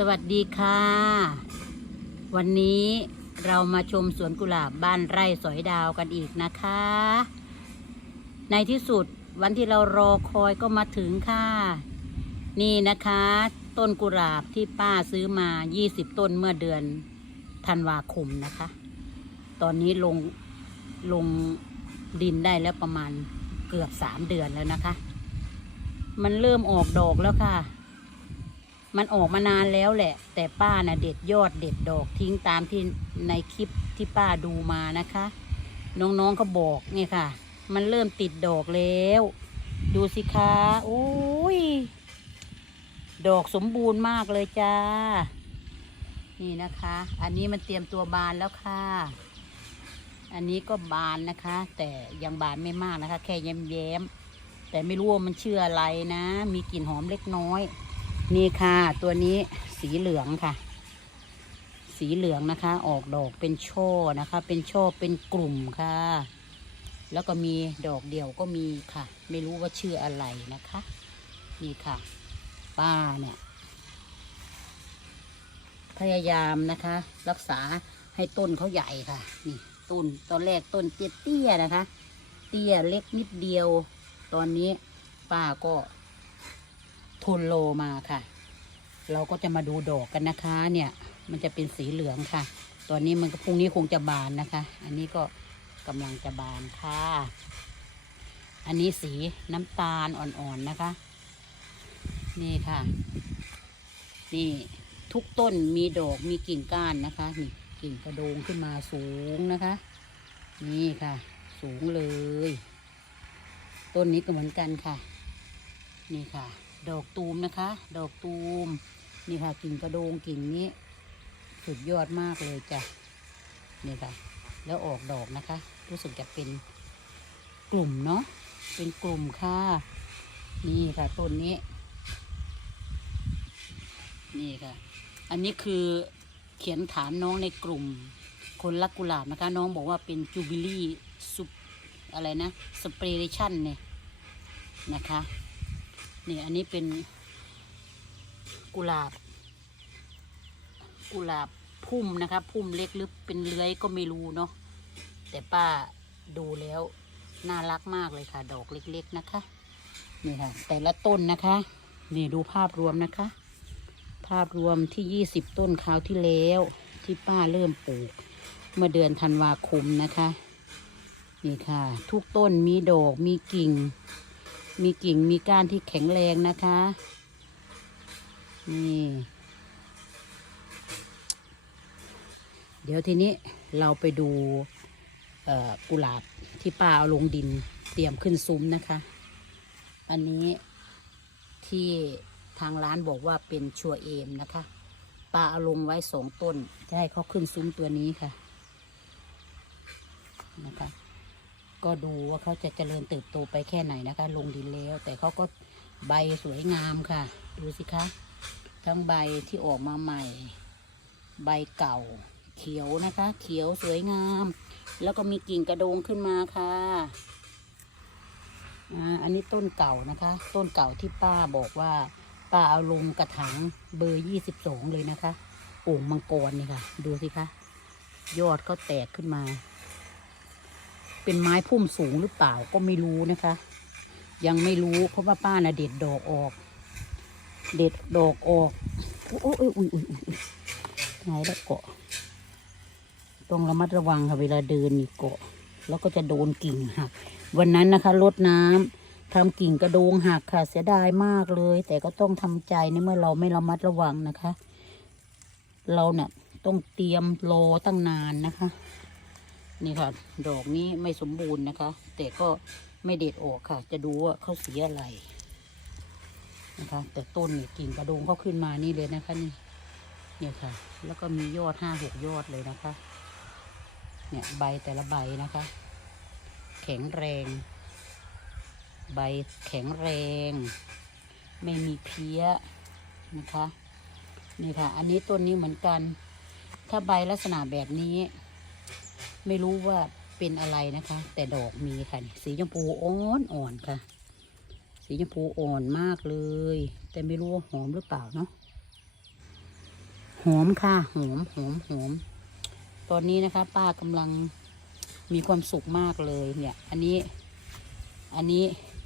สวัสดีค่ะ วันนี้เรามาชมสวนกุหลาบบ้านไร่สอยดาวกันอีกนะคะ ในที่สุดวันที่เรารอคอยก็มาถึงค่ะ นี่นะคะ ต้นกุหลาบที่ป้าซื้อมา 20 ต้นเมื่อเดือนธันวาคมนะคะ ตอนนี้ลงลงดินได้แล้วประมาณเกือบสามเดือนแล้วนะคะ มันเริ่มออกดอกแล้วค่ะ มันออกมานานแล้วแหละ แต่ป้าน่ะเด็ดยอดเด็ดดอกทิ้งตามที่ในคลิปที่ป้าดูมานะคะ น้องๆเขาบอกไงค่ะ มันเริ่มติดดอกแล้ว ดูสิคะโอ้ยดอกสมบูรณ์มากเลยจ้า นี่นะคะ อันนี้มันเตรียมตัวบานแล้วค่ะ อันนี้ก็บานนะคะ แต่ยังบานไม่มากนะคะ แค่แย้มๆแต่ไม่รู้ว่ามันเชื่ออะไรนะ มีกลิ่นหอมเล็กน้อย นี่ค่ะ ตัวนี้สีเหลืองค่ะ สีเหลืองนะคะ ออกดอกเป็นช่อนะคะ เป็นช่อเป็นกลุ่มค่ะ แล้วก็มีดอกเดี่ยวก็มีค่ะ ไม่รู้ว่าชื่ออะไรนะคะ นี่ค่ะ ป้าเนี่ย พยายามนะคะ รักษาให้ต้นเขาใหญ่ค่ะ นี่ ต้นตอนแรกต้นเตี้ยๆนะคะ เตี้ยเล็กนิดเดียว ตอนนี้ป้าก็ นโลมาค่ะ เราก็จะมาดูดอกกันนะคะ เนี่ย มันจะเป็นสีเหลืองค่ะ ตอนนี้มันก็พรุ่งนี้คงจะบานนะคะ อันนี้ก็กำลังจะบานค่ะ อันนี้สีน้ำตาลอ่อนๆนะคะ นี่ค่ะ นี่ทุกต้นมีดอกมีกิ่งก้านนะคะ นี่กิ่งกระโดงขึ้นมาสูงนะคะ นี่ค่ะ สูงเลย ต้นนี้ก็เหมือนกันค่ะ นี่ค่ะ ดอกตูมนะคะ ดอกตูม นี่ค่ะกิ่งกระโดงกิ่งนี้ สุดยอดมากเลยจ้ะ นี่ค่ะ แล้วออกดอกนะคะ รู้สึกจะเป็นกลุ่มเนาะ เป็นกลุ่มค่ะ นี่ค่ะต้นนี้ นี่ค่ะ อันนี้คือเขียนถามน้องในกลุ่ม คนรักกุหลาบนะคะ น้องบอกว่าเป็นจูบิลี่ซุปอะไรนะ สเปรเรชั่นเนี่ยนะคะ นี่อันนี้เป็นกุหลาบ กุหลาบพุ่มนะคะพุ่มเล็กหรือเป็นเลื้อยก็ไม่รู้เนาะแต่ป้าดูแล้ว น่ารักมากเลยค่ะ ดอกเล็ก ๆนะคะ นี่ค่ะ แต่ละต้นนะคะ นี่ดูภาพรวมนะคะ ภาพรวมที่ยี่สิบต้นคราวที่แล้ว ที่ป้าเริ่มปลูก เมื่อเดือนธันวาคมนะคะ นี่ค่ะ ทุกต้นมีดอกมีกิ่ง มีกิ่งมีก้านที่แข็งแรงนะคะ นี่ เดี๋ยวทีนี้เราไปดูกุหลาบที่ป้าเอาลงดินเตรียมขึ้นซุ้มนะคะ อันนี้ที่ทางร้านบอกว่าเป็นชัวเอมนะคะป้าเอาลงไว้สองต้นจะให้เขาขึ้นซุ้มตัวนี้ค่ะนะคะ ก็ดูว่าเขาจะเจริญเติบโตไปแค่ไหนนะคะ ลงดินแล้ว แต่เขาก็ใบสวยงามค่ะ ดูสิคะ ทั้งใบที่ออกมาใหม่ ใบเก่า เขียวนะคะ เขียวสวยงาม แล้วก็มีกิ่งกระโดงขึ้นมาค่ะอ่าอันนี้ต้นเก่านะคะ ต้นเก่าที่ป้าบอกว่า ป้าเอาลงกระถางเบอร์ยี่สิบสองเลยนะคะโอ่งมังกรนี่ค่ะ ดูสิคะ ยอดเขาแตกขึ้นมา เป็นไม้พุ่มสูงหรือเปล่าก็ไม่รู้นะคะ ยังไม่รู้เพราะว่าป้าน่ะเด็ดดอกออก เด็ดดอกออกโอ้ยโอ้ยอุ้ยอุ้ยอุ้ยไงแล้วเกาะต้องระมัดระวังค่ะเวลาเดินนี่เกาะ แล้วก็จะโดนกิ่งหัก วันนั้นนะคะรดน้ำทำกิ่งกระโดงหักค่ะ เสียดายมากเลย แต่ก็ต้องทำใจในเมื่อเราไม่ระมัดระวังนะคะ เราเนี่ยต้องเตรียมรอตั้งนานนะคะ นี่ค่ะ ดอกนี้ไม่สมบูรณ์นะคะ แต่ก็ไม่เด็ดออกค่ะ จะดูว่าเขาเสียอะไรนะคะ แต่ต้นนี่กิ่งกระโดงเขาขึ้นมานี่เลยนะคะนี่เนี่ยค่ะ แล้วก็มียอดห้าหกยอดเลยนะคะ เนี่ยใบแต่ละใบนะคะ แข็งแรง ใบแข็งแรง ไม่มีเพี้ยนะคะนี่ค่ะ อันนี้ต้นนี้เหมือนกัน ถ้าใบลักษณะแบบนี้ ไม่รู้ว่าเป็นอะไรนะคะ แต่ดอกมีค่ะสีชมพูอ่อนอ่อนๆค่ะ สีชมพูอ่อนมากเลย แต่ไม่รู้ว่าหอมหรือเปล่าเนาะหอมค่ะหอมหอมหอมตอนนี้นะคะ ป้ากำลังมีความสุขมากเลยเนี่ย อันนี้ อันนี้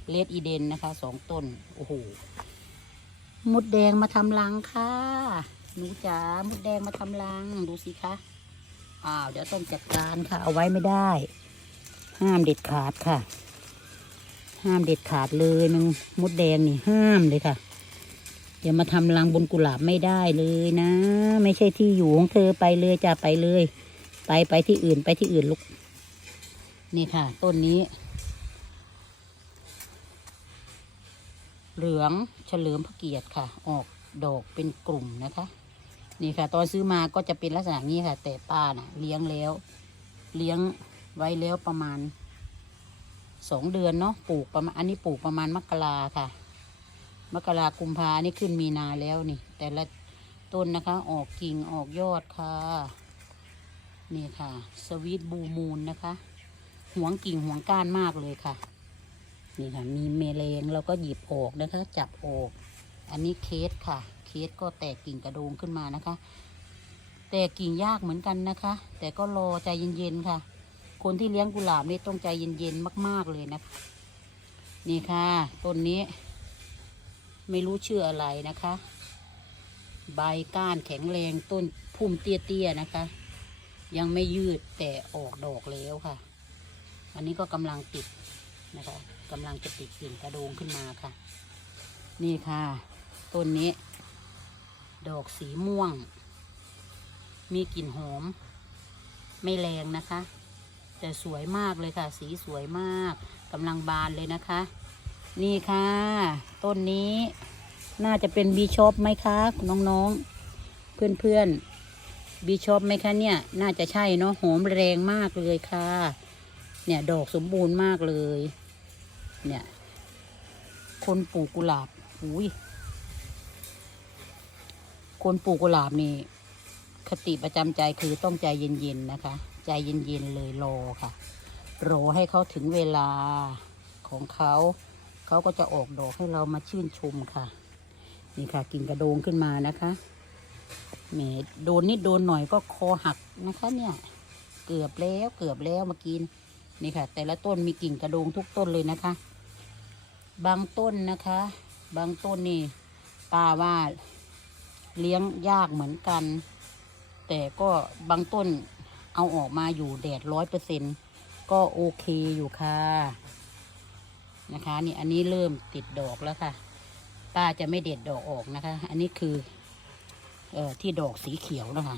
เลดอีเดนนะคะสองต้นโอ้โหมดแดงมาทำรังค่ะหนูจ๋ามดแดงมาทำรังดูสิคะ อ้าวเดี๋ยวต้องจัดการค่ะ เอาไว้ไม่ได้ ห้ามเด็ดขาดค่ะ ห้ามเด็ดขาดเลยนึงมดแดงนี่ห้ามเลยค่ะอย่ามาทำรังบนกุหลาบไม่ได้เลยนะ ไม่ใช่ที่อยู่ของเธอไปเลยจ้าไปเลย ไปไปที่อื่นไปที่อื่นลูกนี่ค่ะ ต้นนี้ เหลืองเฉลิมพระเกียรติค่ะ ออกดอกเป็นกลุ่มนะคะ นี่ค่ะ ตอนซื้อมาก็จะเป็นลักษณะนี้ค่ะ แต่ป้าน่ะ เลี้ยงแล้ว เลี้ยงไว้แล้วประมาณสองเดือนเนาะปลูกประมาณอันนี้ปลูกประมาณมกราค่ะ มกรากุมภานี่ขึ้นมีนาแล้วนี่ แต่ละต้นนะคะ ออกกิ่งออกยอดค่ะ นี่ค่ะ สวีทบูมูนนะคะหวงกิ่งหวงก้านมากเลยค่ะ นี่ค่ะ มีเมลงเราก็หยิบออกนะคะ จับออก อันนี้เคสค่ะ เคสก็แตกกิ่งกระโดงขึ้นมานะคะ แตกกิ่งยากเหมือนกันนะคะ แต่ก็รอใจเย็นๆค่ะ คนที่เลี้ยงกุหลาบนี่ต้องใจเย็นๆมาก ๆเลยนะคะ นี่ค่ะต้นนี้ ไม่รู้ชื่ออะไรนะคะ ใบก้านแข็งแรงต้นพุ่มเตี้ยๆนะคะ ยังไม่ยืดแต่ออกดอกแล้วค่ะ อันนี้ก็กำลังติดนะคะกำลังจะติดกิ่งกระโดงขึ้นมาค่ะ นี่ค่ะต้นนี้ ดอกสีม่วง มีกลิ่นหอม ไม่แรงนะคะ แต่สวยมากเลยค่ะ สีสวยมากกำลังบานเลยนะคะ นี่ค่ะ ต้นนี้ น่าจะเป็นบีชอปไหมคะน้องๆ เพื่อนๆบีชอปไหมคะเนี่ย น่าจะใช่เนาะหอมแรงมากเลยค่ะ เนี่ยดอกสมบูรณ์มากเลย เนี่ย คนปลูกกุหลาบอุ้ย คนปลูกกุหลาบนี่คติประจำใจคือต้องใจเย็นๆนะคะ ใจเย็นๆเลยรอค่ะรอให้เขาถึงเวลาของเขาเขาก็จะออกดอกให้เรามาชื่นชมค่ะ นี่ค่ะกิ่งกระโดงขึ้นมานะคะแหมโดนนิดโดนหน่อยก็คอหักนะคะ เนี่ย เกือบแล้วเกือบแล้วเมื่อกี้นี่ค่ะ แต่ละต้นมีกิ่งกระโดงทุกต้นเลยนะคะ บางต้นนะคะ บางต้นนี่ป้าว่า เลี้ยงยากเหมือนกัน แต่ก็บางต้นเอาออกมาอยู่แดดร้อยเปอร์เซ็นก็โอเคอยู่ค่ะนะคะนี่อันนี้เริ่มติดดอกแล้วค่ะ ป้าจะไม่เด็ดดอกออกนะคะ อันนี้คือเอ่อที่ดอกสีเขียวนะคะ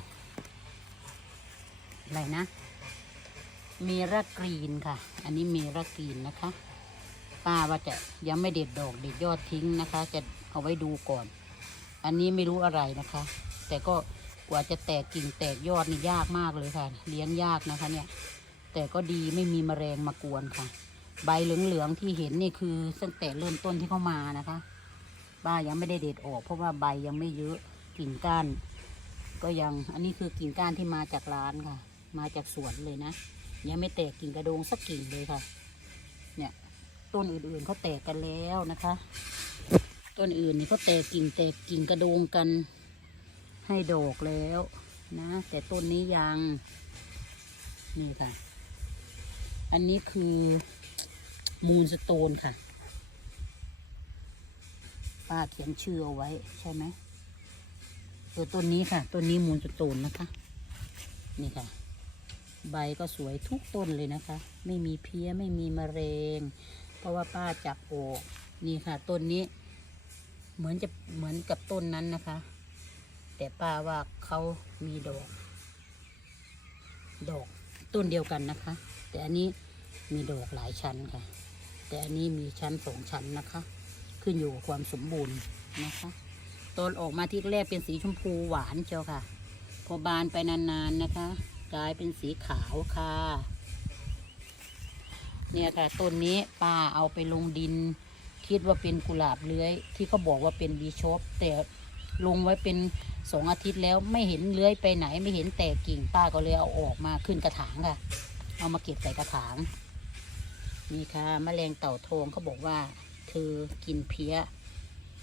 อะไรนะ เมรากรีนค่ะ อันนี้เมรากรีนนะคะ ป้าว่าจะยังไม่เด็ดดอกเด็ดยอดทิ้งนะคะ จะเอาไว้ดูก่อน อันนี้ไม่รู้อะไรนะคะ แต่ก็กว่าจะแตกกิ่งแตกยอดนี่ยากมากเลยค่ะ เลี้ยงยากนะคะเนี่ย แต่ก็ดีไม่มีมแมลงมากวนค่ะ ใบเหลืองๆที่เห็นนี่คือตั้งแต่เริ่มต้นที่เข้ามานะคะป้ายังไม่ได้เด็ดออก เพราะว่าใบยังไม่เยอะกิ่งก้าน ก็ยังอันนี้คือกิ่งก้านที่มาจากร้านค่ะ มาจากสวนเลยนะยังไม่แตกกิ่งกระโดงสักกิ่งเลยค่ะ เนี่ยต้นอื่นๆเขาแตกกันแล้วนะคะ ต้นอื่นนี่เขาแตกกิ่งแตกกิ่งกระโดงกันให้ดอกแล้วนะ แต่ต้นนี้ยัง นี่ค่ะ อันนี้คือมูนสโตนค่ะ ป้าเขียนชื่อเอาไว้ใช่ไหมตัวต้นนี้ค่ะ ต้นนี้มูลสโตนนะคะ นี่ค่ะ ใบก็สวยทุกต้นเลยนะคะ ไม่มีเพี้ยไม่มีมะเร็ง เพราะว่าป้าจับโอกนี่ค่ะ ต้นนี้ เหมือนจะเหมือนกับต้นนั้นนะคะ แต่ป้าว่าเขามีดอก ดอกต้นเดียวกันนะคะ แต่อันนี้มีดอกหลายชั้นค่ะ แต่อันนี้มีชั้นสองชั้นนะคะ ขึ้นอยู่กับความสมบูรณ์นะคะตอนออกมาที่แรกเป็นสีชมพูหวานเจ้าค่ะ พอบานไปนานๆนะคะ กลายเป็นสีขาวค่ะ เนี่ยค่ะต้นนี้ป้าเอาไปลงดิน คิดว่าเป็นกุหลาบเลื้อย ที่เขาบอกว่าเป็นบีชอปแต่ลงไว้เป็นสองอาทิตย์แล้วไม่เห็นเลื้อยไปไหนไม่เห็นแตกกิ่งป้าก็เลยเอาออกมาขึ้นกระถางค่ะ เอามาเก็บใส่กระถางนี่ค่ะมแมลงเต่าทองเขาบอกว่าคือกินเพี้ย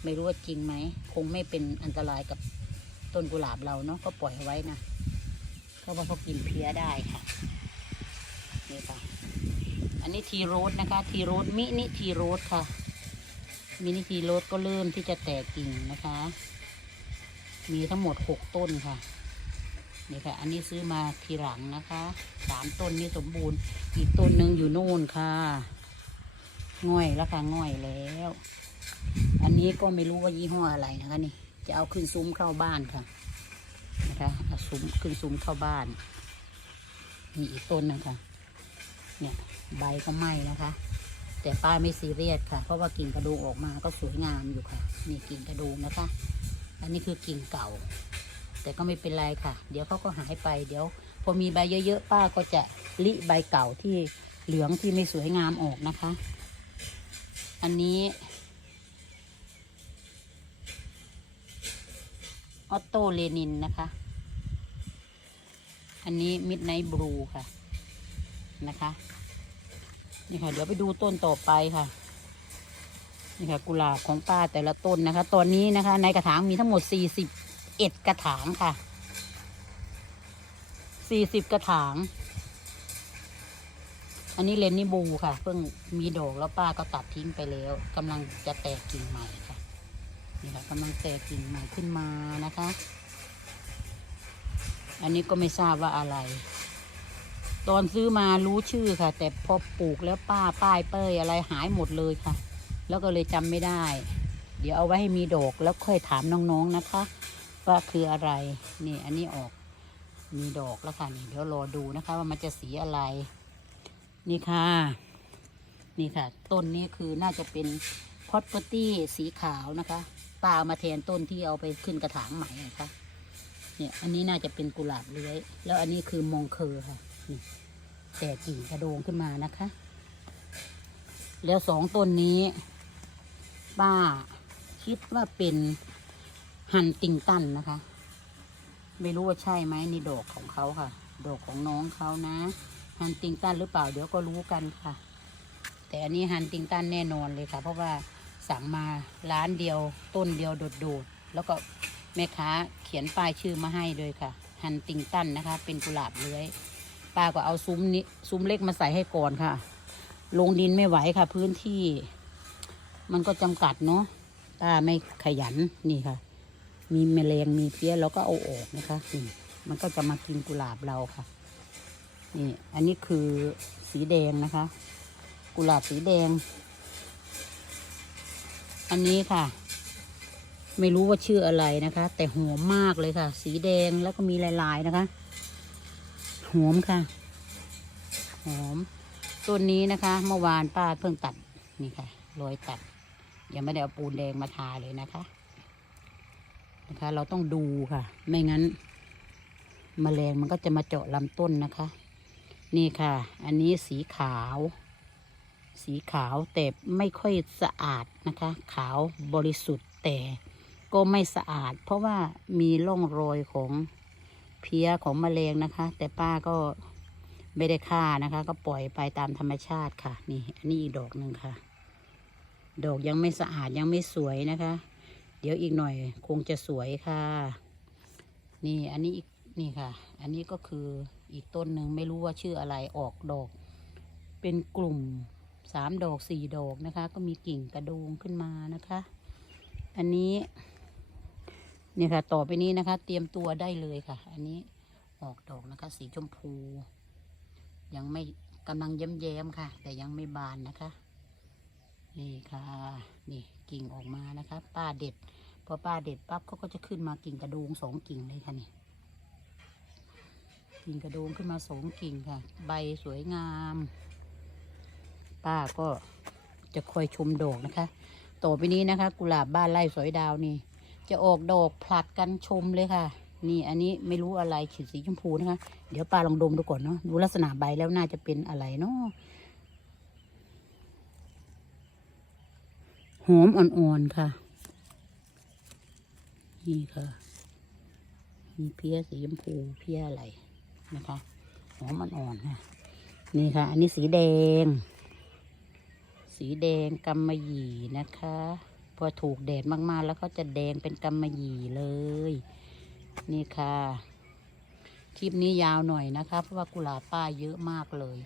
ไม่รู้ว่าจริงไหม คงไม่เป็นอันตรายกับต้นกุหลาบเราเนาะก็ปล่อยไว้นะเพราะว่าเขากินเพี้ยได้ค่ะนี่ค่ะอันนี้ทีโรสนะคะ ทีโรสมินิทีโรสค่ะ มินิทีโรสก็เริ่มที่จะแตกกิ่งนะคะ มีทั้งหมดหกต้นค่ะ นี่ค่ะ อันนี้ซื้อมาทีหลังนะคะสามต้นนี้สมบูรณ์ อีกต้นหนึ่งอยู่โน่นค่ะง่อยแล้วค่ะง่อยแล้ว อันนี้ก็ไม่รู้ว่ายี่ห้ออะไรนะคะนี่ จะเอาขึ้นซุ้มเข้าบ้านค่ะนะคะเอาซุ้มขึ้นซุ้มเข้าบ้านนี่อีกต้นหนึงค่ะเนี่ยใบก็ไหม้นะคะ แต่ป้าไม่ซีเรียสค่ะ เพราะว่ากิ่งกระดูกออกมาก็สวยงามอยู่ค่ะนี่กิ่งกระดูกนะคะ อันนี้คือกิ่งเก่า แต่ก็ไม่เป็นไรค่ะ เดี๋ยวเขาก็หายไป เดี๋ยว พอมีใบเยอะๆป้าก็จะลิใบเก่าที่เหลืองที่ไม่สวยงามออกนะคะ อันนี้ออโตเลนินนะคะ อันนี้มิดไนท์บลูค่ะนะคะ นี่ค่ะ เดี๋ยวไปดูต้นต่อไปค่ะ นี่ค่ะ กุหลาบของป้าแต่ละต้นนะคะ ตอนนี้นะคะ ในกระถางมีทั้งหมดสี่สิบเอ็ดกระถางค่ะสี่สิบกระถาง อันนี้เลนนี่บูค่ะ เพิ่งมีดอกแล้วป้าก็ตัดทิ้งไปแล้วกำลังจะแตกกิ่งใหม่ค่ะ นี่ค่ะกำลังแตกกิ่งใหม่ขึ้นมานะคะ อันนี้ก็ไม่ทราบว่าอะไร ตอนซื้อมารู้ชื่อค่ะ แต่พอปลูกแล้วป้าป้ายเป้ยอะไรหายหมดเลยค่ะ แล้วก็เลยจำไม่ได้ เดี๋ยวเอาไว้ให้มีดอกแล้วค่อยถามน้องๆนะคะ ว่าคืออะไรนี่อันนี้ออกมีดอกแล้วค่ะนี่เดี๋ยวรอดูนะคะ ว่ามันจะสีอะไร นี่ค่ะนี่ค่ะ ต้นนี้คือน่าจะเป็นพอตปอร์ตี้สีขาวนะคะป้ามาแทนต้นที่เอาไปขึ้นกระถางใหม่นะคะเนี่ยอันนี้น่าจะเป็นกุหลาบเลื้อย แล้วอันนี้คือมองเคอร์ค่ะ แต่กิ่งกระโดงขึ้นมานะคะ แล้วสองต้นนี้ ป้าคิดว่าเป็นฮันติงตันนะคะ ไม่รู้ว่าใช่ไหมนี่ดอกของเขาค่ะ ดอกของน้องเขานะฮันติงตันหรือเปล่าเดี๋ยวก็รู้กันค่ะ แต่อันนี้ฮันติงตันแน่นอนเลยค่ะ เพราะว่าสั่งมาร้านเดียวต้นเดียวโดดๆแล้วก็แม่ค้าเขียนป้ายชื่อมาให้เลยค่ะฮันติงตันนะคะ เป็นกุหลาบเลื้อย ป้าก็เอาซุ้มนี้ซุ้มเล็กมาใส่ให้ก่อนค่ะ ลงดินไม่ไหวค่ะ พื้นที่ มันก็จำกัดเนาะป้าไม่ขยันนี่ค่ะ มีแมลงมีเพี้ยเราก็เอาออกนะคะนี่มันก็จะมากินกุหลาบเราค่ะ นี่ อันนี้คือสีแดงนะคะ กุหลาบสีแดง อันนี้ค่ะ ไม่รู้ว่าชื่ออะไรนะคะ แต่หอมมากเลยค่ะ สีแดงแล้วก็มีลายๆนะคะ หอมค่ะ หอม ต้นนี้นะคะเมื่อวานป้าเพิ่งตัดนี่ค่ะรอยตัด ยังไม่ได้เอาปูนแดงมาทาเลยนะคะนะคะ เราต้องดูค่ะ ไม่งั้นมแมลงมันก็จะมาเจาะลำต้นนะคะ นี่ค่ะ อันนี้สีขาว สีขาวแต่ไม่ค่อยสะอาดนะคะ ขาวบริสุทธิ์แต่ก็ไม่สะอาด เพราะว่ามีร่องรอยของ เพี้ยของมแมลงนะคะ แต่ป้าก็ไม่ได้ฆ่านะคะ ก็ปล่อยไปตามธรรมชาติค่ะ นี่ อันนี้อีกดอกหนึ่งค่ะ ดอกยังไม่สะอาดยังไม่สวยนะคะ เดี๋ยวอีกหน่อยคงจะสวยค่ะ นี่อันนี้อีกนี่ค่ะ อันนี้ก็คืออีกต้นหนึ่งไม่รู้ว่าชื่ออะไรออกดอก เป็นกลุ่มสามดอกสี่ดอกนะคะ ก็มีกิ่งกระโดงขึ้นมานะคะ อันนี้ นี่ค่ะ ต่อไปนี้นะคะ เตรียมตัวได้เลยค่ะ อันนี้ออกดอกนะคะ สีชมพู ยังไม่กำลังแย้มๆค่ะ แต่ยังไม่บานนะคะ นี่ค่ะ นี่กิ่งออกมานะคะ ป้าเด็ด พอป้าเด็ดปั๊บเขาก็จะขึ้นมากิ่งกระโดงสองกิ่งเลยค่ะนี่กิ่งกระโดงขึ้นมาสองกิ่งค่ะ ใบสวยงาม ป้าก็จะคอยชมดอกนะคะ ต่อไปนี้นะคะ กุหลาบบ้านไร่สอยดาวนี่ จะออกดอกผลัดกันชมเลยค่ะ นี่อันนี้ไม่รู้อะไรขีดสีชมพูนะคะ เดี๋ยวป้าลองดมดูก่อนเนาะดูลักษณะใบแล้วน่าจะเป็นอะไรเนาะหอมอ่อนๆค่ะ นี่ค่ะมีเพี้ยสีชมพูเพี้ยอะไรนะคะหอมอ่อนๆค่ะนี่ค่ะ อันนี้สีแดง สีแดงกำมะหยี่นะคะ พอถูกแดดมากๆ แล้วก็จะแดงเป็นกำมะหยี่เลย นี่ค่ะ คลิปนี้ยาวหน่อยนะคะ เพราะว่ากุหลาบป้าเยอะมากเลย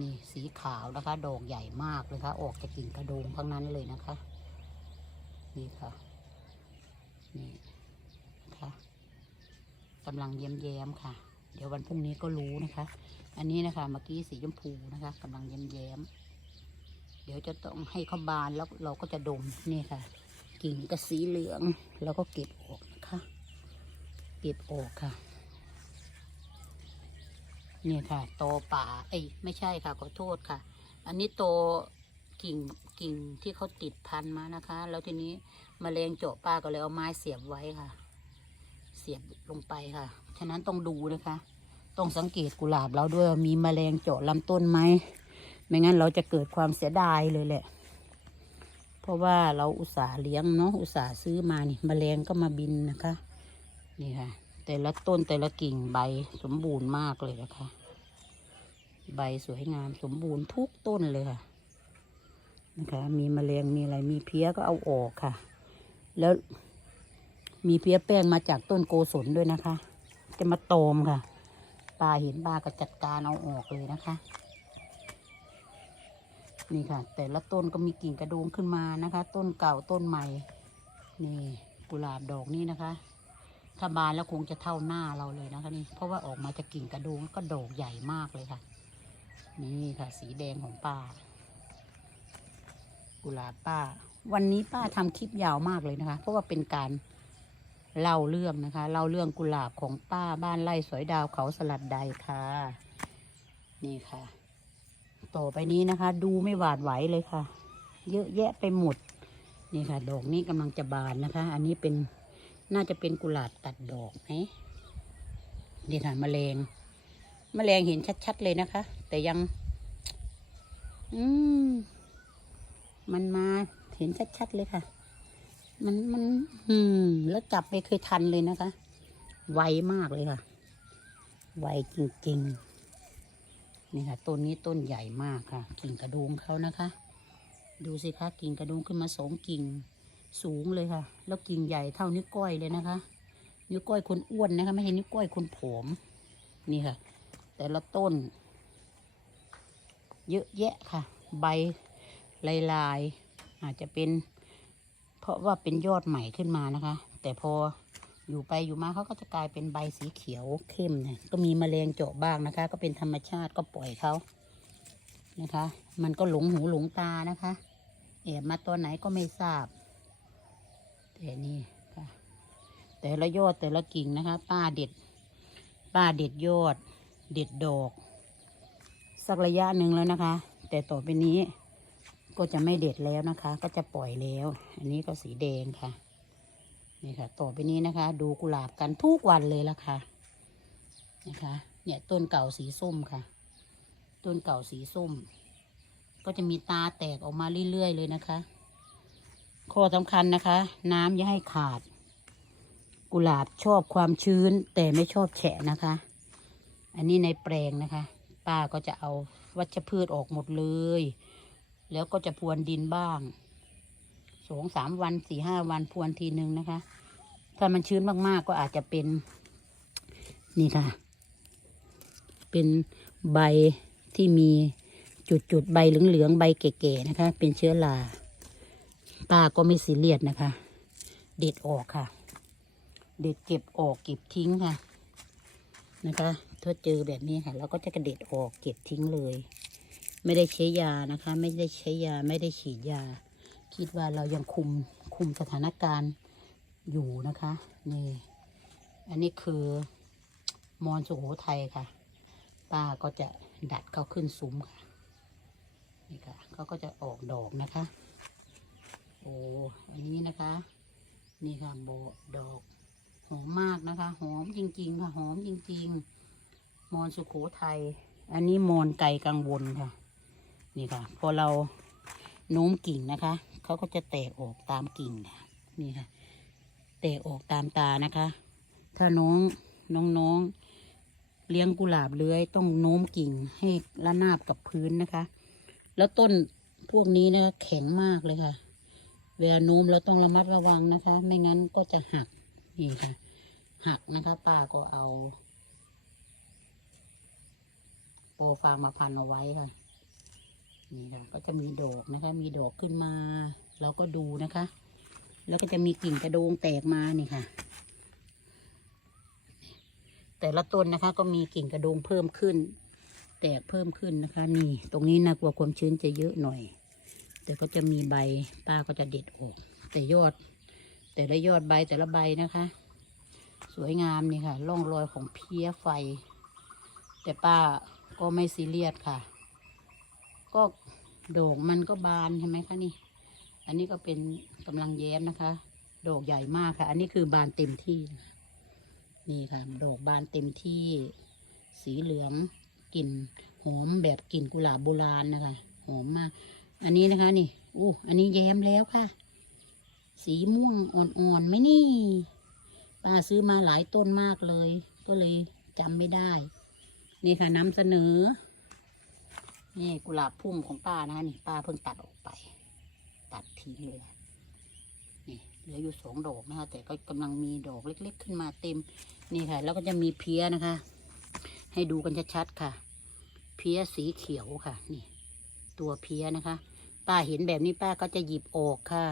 นี่สีขาวนะคะ ดอกใหญ่มากเลยค่ะ ออกจากกิ่งกระโดงทั้งนั้นเลยนะคะ นี่ค่ะ นี่ค่ะกำลังแย้มๆค่ะ เดี๋ยววันพรุ่งนี้ก็รู้นะคะ อันนี้นะคะ เมื่อกี้สีชมพูนะคะกำลังแย้มๆ เดี๋ยวจะต้องให้เขาบานแล้วเราก็จะดมนี่ค่ะ กิ่งก็สีเหลือง แล้วก็เก็บออกนะคะเก็บออกค่ะเนี่ยค่ะโตป่าเอ้ยไม่ใช่ค่ะขอโทษค่ะ อันนี้โตกิ่งกิ่งที่เขาติดพันมานะคะ แล้วทีนี้มแมลงเจาะป้าก็เลยเอาไม้เสียบไว้ค่ะ เสียบลงไปค่ะ ฉะนั้นต้องดูนะคะ ต้องสังเกตกุหลาบเราด้วยว่ามีแมลงเจาะลำต้นไหม ไม่งั้นเราจะเกิดความเสียดายเลยแหละ เพราะว่าเราอุตส่าห์เลี้ยงเนาะอุตส่าห์ซื้อมานี่มแมลงก็มาบินนะคะ นี่ค่ะ แต่ละต้นแต่ละกิ่งใบสมบูรณ์มากเลยนะคะ ใบสวยงามสมบูรณ์ทุกต้นเลยค่ะนะคะมีมแมลงมีอะไรมีเพี้ยก็เอาออกค่ะ แล้วมีเพี้ยแป้งมาจากต้นโกศลด้วยนะคะ จะมาโตมค่ะปลาเห็นปลาก็จัดการเอาออกเลยนะคะ นี่ค่ะ แต่ละต้นก็มีกิ่งกระโดงขึ้นมานะคะ ต้นเก่าต้นใหม่ นี่กุหลาบดอกนี่นะคะ ถ้าบานแล้วคงจะเท่าหน้าเราเลยนะคะนี่ เพราะว่าออกมาจากกิ่งกระโดงแล้วก็ดอกใหญ่มากเลยค่ะ นี่ค่ะ สีแดงของป้า กุหลาบป้า วันนี้ป้าทำคลิปยาวมากเลยนะคะ เพราะว่าเป็นการเล่าเรื่องนะคะ เล่าเรื่องกุหลาบของป้าบ้านไร่สอยดาวเขาสลัดใดค่ะ นี่ค่ะ ต่อไปนี้นะคะ ดูไม่หวาดไหวเลยค่ะ เยอะแยะไปหมด นี่ค่ะ ดอกนี้กำลังจะบานนะคะ อันนี้เป็นน่าจะเป็นกุหลาบตัดดอกไหมนี่ค่ะแมลงมแมลงเห็นชัดๆเลยนะคะ แต่ยัง อืมมันมาเห็นชัดๆเลยค่ะ มันมัน อืม แล้วจับไม่เคยทันเลยนะคะ ไวมากเลยค่ะ ไวจริงๆ นี่ค่ะต้นนี้ต้นใหญ่มากค่ะ กิ่งกระโดงเขานะคะ ดูสิคะกิ่งกระโดงขึ้นมาสองกิ่งสูงเลยค่ะ แล้วกิ่งใหญ่เท่านิ้วก้อยเลยนะคะ นิ้วก้อยคนอ้วนนะคะ ไม่ใช่นิ้วก้อยคนผอมนี่ค่ะ แต่ละต้น เยอะแยะค่ะ ใบลายลายๆอาจจะเป็น เพราะว่าเป็นยอดใหม่ขึ้นมานะคะ แต่พอ อยู่ไปอยู่มาเขาก็จะกลายเป็นใบสีเขียวเข้มเนี่ยก็มีมแมลงเจาะบ้างนะคะ ก็เป็นธรรมชาติก็ปล่อยเขานะคะ มันก็หลงหูหลงตานะคะแอบมาตัวไหนก็ไม่ทราบ แต่นี่ค่ะ แต่ละยอดแต่ละกิ่งนะคะ ป้าเด็ด ป้าเด็ดยอด เด็ดดอก สักระยะหนึ่งแล้วนะคะ แต่ต่อไปนี้ก็จะไม่เด็ดแล้วนะคะ ก็จะปล่อยแล้ว อันนี้ก็สีแดงค่ะ นี่ค่ะ ต่อไปนี้นะคะ ดูกุหลาบกันทุกวันเลยละค่ะนะคะ เนี่ยต้นเก่าสีส้มค่ะ ต้นเก่าสีส้ม ก็จะมีตาแตกออกมาเรื่อยๆเลยนะคะ ข้อสำคัญนะคะ น้ำอย่าให้ขาด กุหลาบชอบความชื้นแต่ไม่ชอบแฉะนะคะ อันนี้ในแปลงนะคะ ป้าก็จะเอาวัชพืชออกหมดเลย แล้วก็จะพรวนดินบ้าง สองสามวันสี่ห้าวันพรวนทีหนึ่งนะคะ ถ้ามันชื้นมากๆก็อาจจะเป็น นี่ค่ะ เป็นใบที่มีจุดๆใบเหลืองๆใบเก๋ๆนะคะ เป็นเชื้อราป้าก็ไม่ซีเรียสนะคะ เด็ดออกค่ะ เด็ดเก็บออกเก็บทิ้งค่ะ นะคะถ้าเจอแบบนี้ค่ะเราก็จะกระเด็ดออกเก็บทิ้งเลย ไม่ได้ใช้ยานะคะ ไม่ได้ใช้ยาไม่ได้ฉีดยา คิดว่าเรายังคุมคุมสถานการณ์อยู่นะคะนี่ อันนี้คือมอนสุโขทัยค่ะ ป้าก็จะดัดเขาขึ้นซุ้มค่ะนี่ค่ะเขาก็จะออกดอกนะคะ โอ้อันนี้นะคะ นี่ค่ะโบดอกหอมมากนะคะ หอมจริง ๆ ค่ะ หอมจริง ๆ มอนสุโขทัยอันนี้มอนไก่กังวลค่ะ นี่ค่ะ พอเราโน้มกิ่งนะคะ เขาก็จะแตกออกตามกิ่งค่ะนี่ค่ะ แตกออกตามตานะคะ ถ้าน้องน้องๆเลี้ยงกุหลาบเลื้อยต้องโน้มกิ่งให้ระนาบกับพื้นนะคะ แล้วต้นพวกนี้นะคะแข็งมากเลยค่ะ เวลาโน้มเราต้องระมัดระวังนะคะ ไม่งั้นก็จะหักนี่ค่ะ หักนะคะป้าก็เอาโปรฟางมาพันเอาไว้ค่ะ นี่ค่ะก็จะมีดอกนะคะ มีดอกขึ้นมาเราก็ดูนะคะ แล้วก็จะมีกิ่งกระโดงแตกมานี่ค่ะ แต่ละต้นนะคะ ก็มีกิ่งกระโดงเพิ่มขึ้น แตกเพิ่มขึ้นนะคะ นี่ ตรงนี้นะกลัวความชื้นจะเยอะหน่อย แต่ก็จะมีใบป้าก็จะเด็ดออกแต่ยอด แต่ละยอดใบแต่ละใบนะคะ สวยงามนี่ค่ะร่องรอยของเพี้ยไฟ แต่ป้าก็ไม่ซีเรียสค่ะ ก็โด่งมันก็บานใช่ไหมคะนี่ อันนี้ก็เป็นกำลังแย้มนะคะดอกใหญ่มากค่ะ อันนี้คือบานเต็มที่นะคะนี่ค่ะดอกบานเต็มที่ สีเหลืองกลิ่นหอมแบบกลิ่นกุหลาบโบราณนะคะหอมมาก อันนี้นะคะนี่อู้อันนี้แย้มแล้วค่ะ สีม่วงอ่อนๆไหมนี่ป้าซื้อมาหลายต้นมากเลย ก็เลยจำไม่ได้ นี่ค่ะนำเสนอ นี่กุหลาบพุ่มของป้านะคะนี่ป้าเพิ่งตัดออกไป ตัดทิ้งเลยนี่เหลืออยู่สองดอกนะคะ แต่ก็กำลังมีดอกเล็ก ๆ ขึ้นมาเต็ม นี่ค่ะ แล้วก็จะมีเพี้ยนะคะ ให้ดูกันชัดๆค่ะ เพี้ยสีเขียวค่ะ นี่ ตัวเพี้ยนะคะ ป้าเห็นแบบนี้ป้าก็จะหยิบออกค่ะ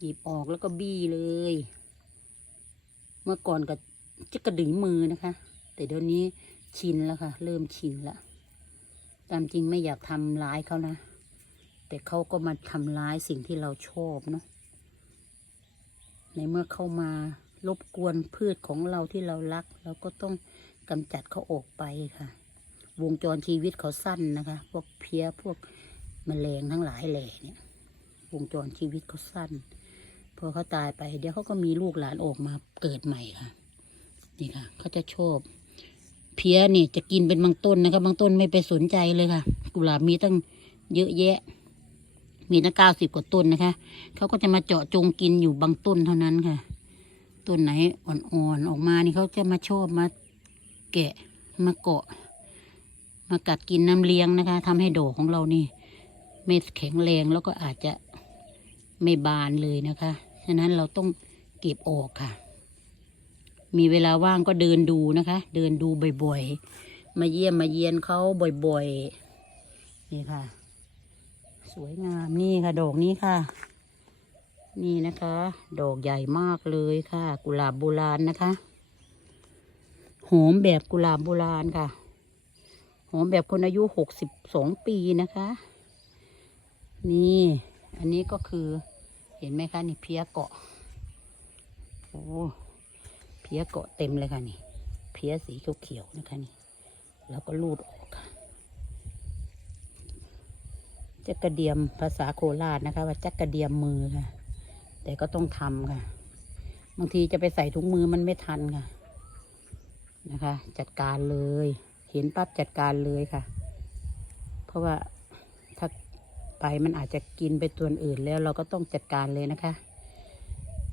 หยิบออกแล้วก็บี้เลย เมื่อก่อนก็จะกระดึงมือนะคะ แต่เดี๋ยวนี้ชินแล้วค่ะ เริ่มชินและ ตามจริงไม่อยากทำร้ายเขานะ แต่เขาก็มาทำร้ายสิ่งที่เราชอบเนาะในเมื่อเข้ามารบกวนพืชของเราที่เรารักเราก็ต้องกำจัดเขาออกไปค่ะ วงจรชีวิตเขาสั้นนะคะ พวกเพี้ยพวกแมลงทั้งหลายแหล่เนี่ย วงจรชีวิตเขาสั้น พอเขาตายไป เดี๋ยวเขาก็มีลูกหลานออกมาเกิดใหม่ค่ะ นี่ค่ะ เขาจะชอบ เพี้ยนี่จะกินเป็นบางต้นนะคะบางต้นไม่ไปสนใจเลยค่ะ กุหลาบมีตั้งเยอะแยะ มีตั้งเก้าสิบกว่าต้นนะคะเขาก็จะมาเจาะจงกินอยู่บางต้นเท่านั้นค่ะต้นไหนอ่อนๆออกมานี่เขาจะมาชอบมาแกะมาเกาะ มากัดกินน้ำเลี้ยงนะคะทำให้ดอกของเรานี่ ไม่แข็งแรงแล้วก็อาจจะไม่บานเลยนะคะ ฉะนั้นเราต้องเก็บออกค่ะ มีเวลาว่างก็เดินดูนะคะ เดินดูบ่อยๆ มาเยี่ยมมาเยียนเขาบ่อยๆ นี่ค่ะ สวยงามนี่ค่ะ ดอกนี้ค่ะ นี่นะคะ ดอกใหญ่มากเลยค่ะ กุหลาบโบราณนะคะ หอมแบบกุหลาบโบราณค่ะ หอมแบบคนอายุหกสิบสองปีนะคะ นี่ อันนี้ก็คือ เห็นไหมคะ นี่เพียเกาะ โอ้ พี้ยเกาะเต็มเลยค่ะนี่เพี้ยสีเขียวๆนะคะนี่ แล้วก็ลูดออกค่ะจักกระเดียมภาษาโคราชนะคะ ว่าจักกระเดียมมือค่ะ แต่ก็ต้องทำค่ะ บางทีจะไปใส่ถุงมือมันไม่ทันค่ะ นะคะ จัดการเลย เห็นปั๊บจัดการเลยค่ะ เพราะว่าถ้าไปมันอาจจะกินไปตัวอื่นแล้วเราก็ต้องจัดการเลยนะคะ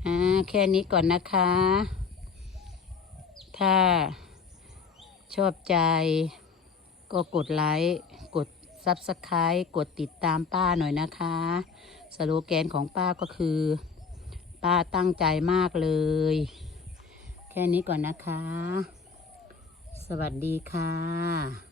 อ่า แค่นี้ก่อนนะคะ ถ้าชอบใจก็กดไลค์ กด Subscribe กดติดตามป้าหน่อยนะคะ สโลแกนของป้าก็คือ ป้าตั้งใจมากเลย แค่นี้ก่อนนะคะ สวัสดีค่ะ